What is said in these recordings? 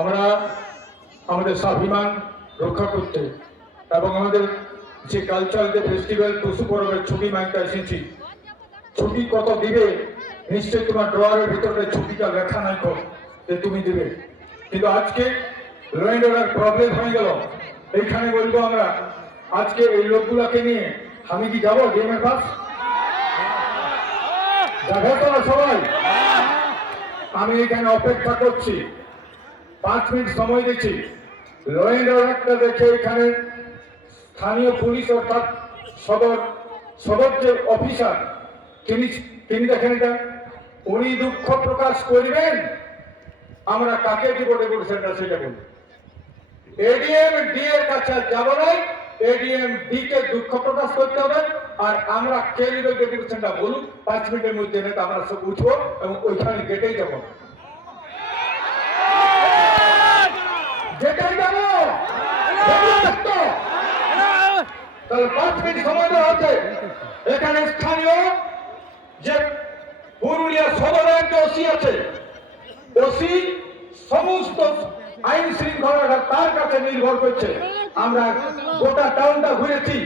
আমরা আমাদের স্বাভিমান রক্ষা করতে এবং আমাদের যে কালচারাল যে ফেস্টিভ্যাল টুসু পরবের ছুটি মাইকটা এসেছি, ছুটি কত দিবে নিশ্চয়ই তোমার ড্রয়ারের ভিতরে ছুটিটা লেখা নাই তো যে তুমি দিবে, কিন্তু আজকে ল অ্যান্ড অর্ডার প্রবলেম হয়ে গেল। এইখানে বলবো আমরা আজকে এই লোকগুলাকে নিয়ে আমি কি যাবো ডিএমের পাস? যাবে তো না সবাই? আমি এখানে অপেক্ষা করছি, 5 মিনিট সময় দিচ্ছি। ল অ্যান্ড অর্ডারটা দেখে এখানে স্থানীয় পুলিশ অর্থাৎ সদর যে অফিসার তিনি দেখেন এটা, উনি দুঃখ প্রকাশ করবেন। আমরা কাকে দিব ডেপুটেশনটা সেটা বলবো। এডিএম ডি এর কাছে যাব নাই, এডিএম ডি কে দুঃখ প্রকাশ করতে হবে। আর আমরা কে নিব ডেপুটেশনটা বলুন, 5 মিনিটের মধ্যে নেতা আমরা সব উঠবো এবং ওইখানে গেটেই যাবো, গেটেই যাবো। তাহলে 5 মিনিট সময় দেওয়া হচ্ছে। এখানে স্থানীয় যে পুরুলিয়া সদরের যে ওসি আছে, ওসি সমস্ত আইন শৃঙ্খলাটা তার কাছে নির্ভর করছে। আমরা গোটা টাউনটা ঘুরেছি,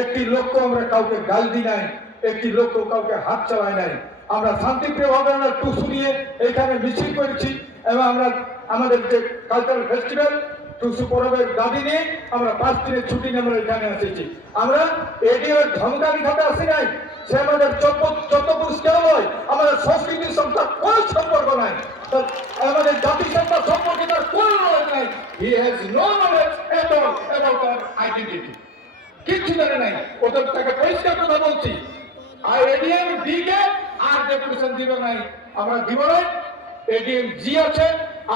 একটি লোককে আমরা কাউকে গাল দিই নাই, একটি লোককে কাউকে হাত চালাই নাই। আমরা শান্তিপ্রিয় ভাবে আমরা টুসু নিয়ে এখানে মিছিল করেছি এবং আমরা আমাদের যে কালচারাল ফেস্টিভ্যাল টুসু পরবের দাবি নিয়ে আমরা 5 দিনের ছুটি নিয়ে আমরা এখানে এসেছি। আমরা এডিএর ধমকানি খাতে আসি নাই, সে আমাদের চত্বরপুরুষ কেউ নয়, আমাদের সংস্কৃতির সঙ্গে কোন সম্পর্ক নাই, আমাদের জাতিসত্তা সম্পর্কে তার কোন নলেজ নাই। He has no knowledge at all about our identity, কিচ্ছু জানে নাই। ওদের তাকে পরিষ্কার কথা বলছি, আর এডিএম ডি কে আর ডেপুটেশন দিব নাই, আমরা দিব নাই। এডিএম জি আছে,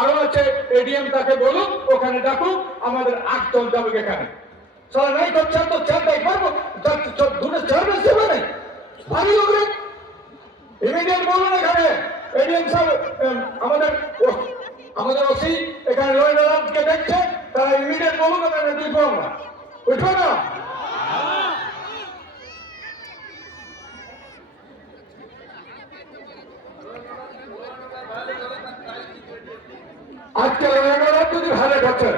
আরো আছে, এডিএম তাকে বলুক, ওখানে ডাকুক, আমাদের 8 দল যাবে এখানে। চলে নাই তো চারটাই পারবো, দুটো চারবে সেবে নেই ভারী লোক রে। ইমিডিয়েট বলুন এখানে এডিএম সাহেব, আমাদের ওসি এখানে ল অ্যান্ড অর্ডারকে দেখছে, তারা ইমিডিয়েট বলুন এখানে দিব আমরা, উঠবো না। আজকে যদি ভালো করছে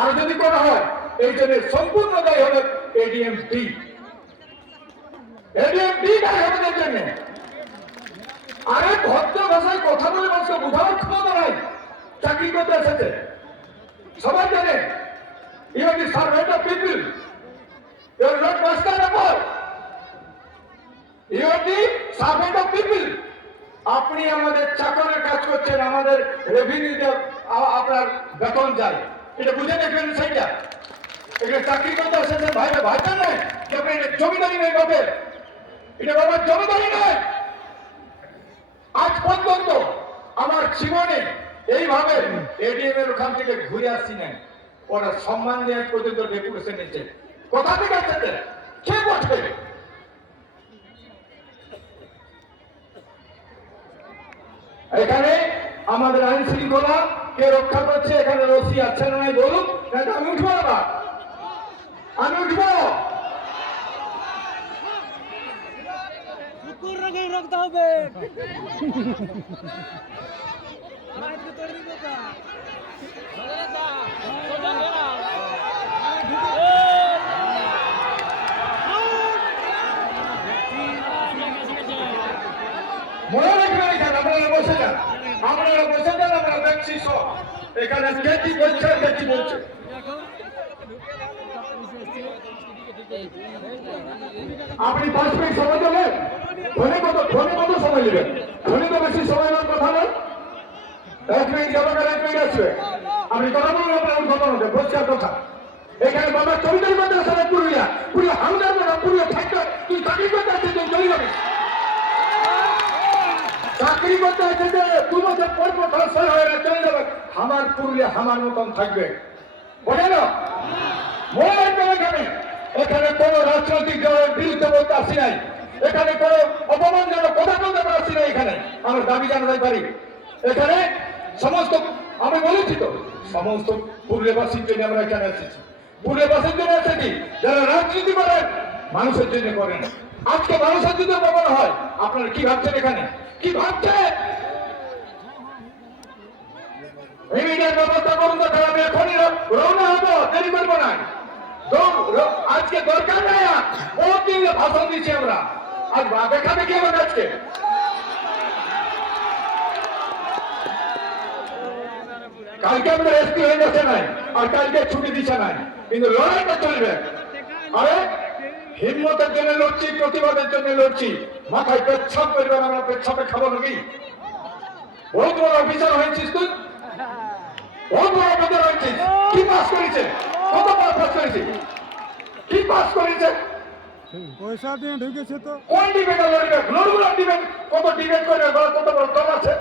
আর যদি করা হয়, এই জন্য সম্পূর্ণ দায়ী হবে এডিএম ডি। এডিএম ডি দায়ী হবে এর জন্য। আরে ভদ্র ভাষায় কথা বলে মানুষকে বোঝানোর ক্ষমতা নাই। চাকরি করতে এসেছে সবাই জানে, you are the servant of people, you are not master of all, you are the servant of people. আপনি আমাদের চাকরের কাজ করছেন, আমাদের রেভিনিউ আপনার বেতন যায়, এটা বুঝে দেখবেন। সেইটা এখানে চাকরি করতে এসেছেন ভাইটা নয়, জমিদারি নেই বাপের, এটা বাবার জমিদারি নয়। আজ পর্যন্ত আমার জীবনে এইভাবে এডিএম এর ওখান থেকে ঘুরে আসছি না, ওরা সম্মান দেওয়া পর্যন্ত ডেপুটেশন নিচ্ছে। কোথা থেকে আসছে, কে বলছে? এখানে আমাদের আইন শৃঙ্খলা কে রক্ষা করছে? এখানে ওসি আছে না নাই বলুন, আমি উঠবো না, আমি উঠবো। রাখতে হবে মনে রাখবেন, এখানে আপনারা বসে যান, আপনারা বসে যান, আমরা দেখছি সব এখানে কে কি বলছে, কে কি বলছে। আপনি 5 মিনিট সময় দেবেন, ধনে কত সময় নেবেন? ধনে তো বেশি সময় নেওয়ার কথা নয়, 1 মিনিট যাবে, 1 মিনিট আসবে। আপনি কথা বলুন, আপনার কথা বলবেন, পরিষ্কার কথা। এখানে বাবা চৌধুরী মাদ্রাসা পুরুলিয়া, পুরুলিয়া হামদার না, পুরুলিয়া থাকতে তুই চাকরি করতে আসছিস, তুই চলে যাবে। চাকরি করতে আসছে যে 2 বছর পর ট্রান্সফার হয়ে চলে যাবে, আমার পুরুলিয়া আমার মতন থাকবে, বোঝে না? মনে রাখবেন, এখানে কোন রাজনৈতিক দলের বিরুদ্ধে বলতে আসি নাই, এখানে কোন অপমানজনক কথা বলতে আসি নাই। এখানে আমার দাবি জানাতে পারি, এখানে সমস্ত, আমি বলেছি তো, সমস্ত পুরুলিয়াবাসীর জন্য আমরা এখানে এসেছি, পুরুলিয়াবাসীর জন্য এসেছি। যারা রাজনীতি করেন মানুষের জন্য করেন। আজকে মানুষের যদি অপমান হয়, আপনারা কি ভাবছেন? এখানে কি ভাবছেন? ইমিডিয়েট ব্যবস্থা দেরি করবো না। আজকে দরকার নাই, বহুত দিন ভাষণ দিচ্ছি আমরা, আজ দেখা দেখি আমার আজকে কালকে আমাদের এসপি হয়ে গেছে নাই, আর কালকে ছুটি দিচ্ছে নাই, কিন্তু লড়াইটা চলবে। আরে হিম্মতের জন্য লড়ছি, প্রতিবাদের জন্য লড়ছি। মাথায় পেচ্ছাপ করবেন, আমরা পেচ্ছাপে খাবো নাকি? বহুত বড় অফিসার হয়েছিস তুই, বহুত বড় অফিসার হয়েছিস। কি পাস করেছে? কত পাস করেছে? কি পাস করেছে? পয়সা দিয়ে ঢুকেছে তো। কোন ডিবেটে লড়বে? লড়গুলো ডিবেট, কত ডিবেট করবে, কত বড় দল আছে?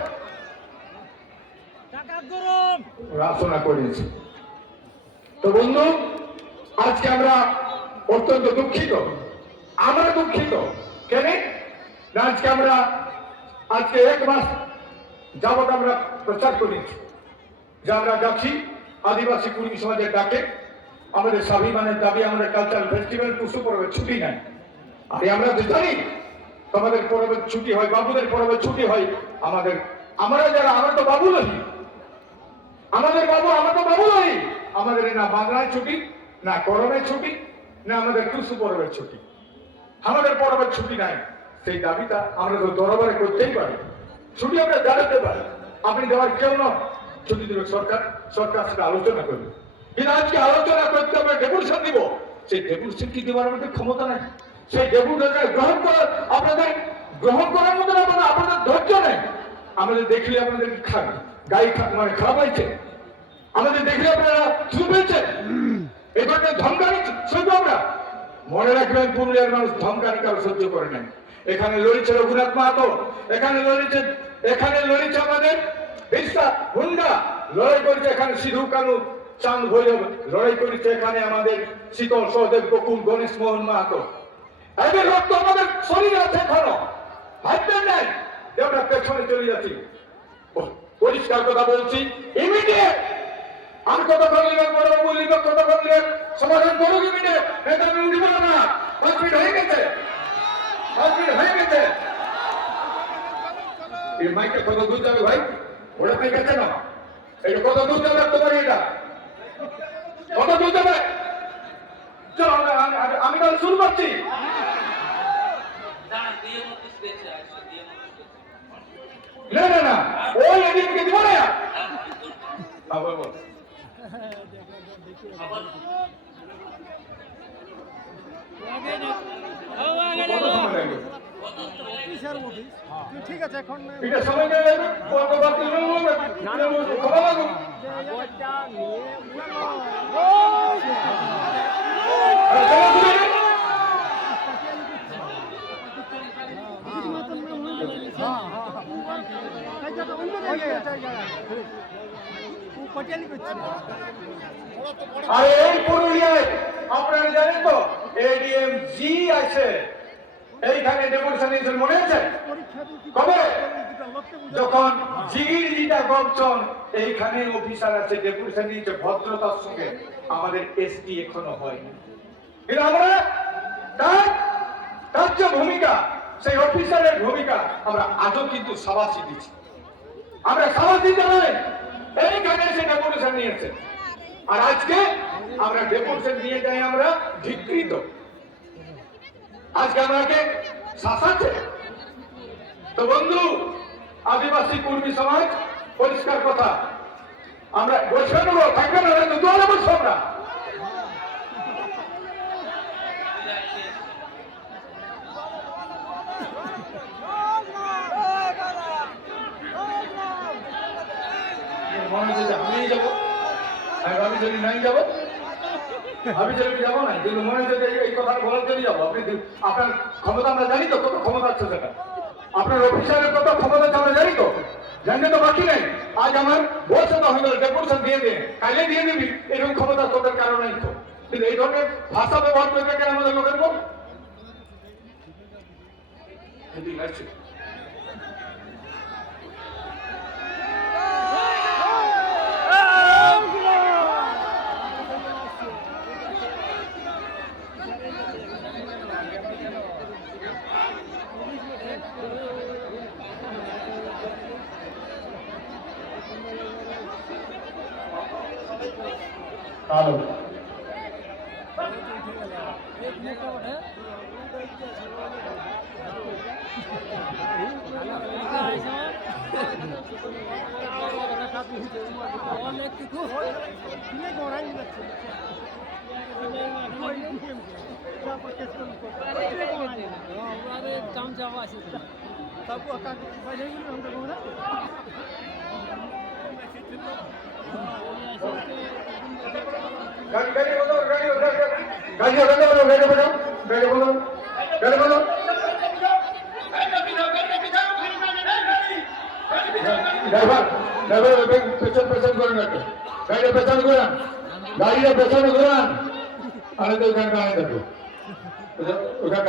রাসনা করেছে। তো বন্ধু, আজকে আমরা অত্যন্ত দুঃখিত। আমরা দুঃখিত কেন? আজকে আমরা এক মাস যাবত আমরা প্রচার করেছি যে আমরা যাচ্ছি আদিবাসী কুর্মী সমাজের ডাকে, আমাদের স্বাভিমানের দাবি, আমাদের কালচারাল ফেস্টিভ্যাল টুসু পর্বের ছুটি নাই। আরে আমরা তো জানি তোমাদের পর্বের ছুটি হয়, বাবুদের পর্বের ছুটি হয়, আমরা যারা, আমরা তো বাবু নই, আমাদের বাবু, আমরা তো বাবু নই। আমাদের না বাংলায় ছুটি, না করমের ছুটি, না আমাদের টুসু পর্বের ছুটি, আমাদের পর্বের ছুটি নাই। সেই দাবিটা আমরা তো দরবারে করতেই পারি, ছুটি আমরা জানাতে পারি। আপনি দেওয়ার কেউ নয়, ছুটি দেবে সরকার, সরকার সেটা আলোচনা করবে। কিন্তু আজকে আলোচনা করতে আমরা ডেপুটেশন দিব, সেই ডেপুটেশন কি দেওয়ার আমাদের ক্ষমতা নাই। সেই ডেপুটেশন গ্রহণ করার মতো আপনাদের ধৈর্য নেই। আমাদের দেখলে আপনাদের গায়ে মানে খারাপ হয়েছে, আমাদের দেখলে আপনারা চুপ হয়েছেন, এই ধরনের ধমকানি সহ্য আমরা। মনে রাখবেন, পুরুলিয়ার মানুষ ধমকানি কারো সহ্য করে নাই। এখানে লড়েছে রঘুনাথ মাহাতো, এখানে লড়েছে আমাদের বিরসা মুন্ডা, লড়াই করেছে এখানে সিধু কানু, চাঁদ ভৈরব, লড়াই করেছে এখানে আমাদের শীতল সহদেব, বকুল, গণেশ মোহন মাহাতো। এদের রক্ত আমাদের শরীরে আছে এখনো, ভাববেন নাই যে আমরা পেছনে চলে যাচ্ছি। পরিষ্কার কথা বলছি, ইমিডিয়েট আমি কতক্ষণ লিখে বড়বাবু লিখে কতক্ষণ লিখে সমাধান করুক, ইমিডিয়েট। এটা আমি উঠব না, 5 মিনিট হয়ে গেছে, 5 মিনিট হয়ে গেছে। এই মাইকে কত দূর যাবে ভাই? ওটা পেয়ে গেছে না, এটা কত দূর যাবে রাখতে পারি, এটা কত দূর যাবে? চলো আমি তাহলে শুরু করছি। না না না, ওই এদিকে দিব না। ঠিক আছে, এখন এটা সময় নেই, আর এই পুরুলিয়ায় আপনারা জানেন তো এডিএম জি আছে, এইখানে ডেপুটেশন নিয়েছেন, মনে আছে? কবে? যখন জিটা গবচন এইখানে অফিসার আছে, ডেপুটেশন নিয়েছে ভদ্রতার সঙ্গে। আমাদের এসটি এখনো হয়নি, কিন্তু আমরা তার যে ভূমিকা, সেই অফিসারের ভূমিকা আমরা আজও কিন্তু সাবাসি দিচ্ছি। আমরা সাবাসি জানাই, এইখানে এসে ডেপুটেশন নিয়েছে, আর আজকে আমরা ডেপুটেশন নিয়ে যাই আমরা ধিকৃত। আজকে আমাকে শাসাচ্ছে। তো বন্ধু, আদিবাসী কর্মী সমাজ, পরিষ্কার কথা, আমরা বসে নেবো, থাকবে না, দোয়ারে বসবো আমরা। মনে হচ্ছে আমি যাবো, আমি যদি নাই যাবো, আমি যদি যাবো না, কিন্তু মনে হচ্ছে এই কথা বলার জন্য যাবো। আপনার ক্ষমতা আমরা জানি তো, কত ক্ষমতা আছে সেটা। আপনার অফিসারের কত ক্ষমতা আছে আমরা জানি তো, জানতে তো বাকি নেই। আজ আমার বলছে তো হয়ে গেল, ডেপুটেশন দিয়ে দে, কালে দিয়ে দিবি, এরকম ক্ষমতা তোদের কারণ নেই তো। কিন্তু এই ধরনের ভাষা ব্যবহার করবে কেন আমাদের লোকের বল? পেছন করেন একটা গাড়িটা পেছন করেন গাড়িটা পেছনে করেন আমি তো ওখানে দাঁড়িয়ে থাকবো ওখানে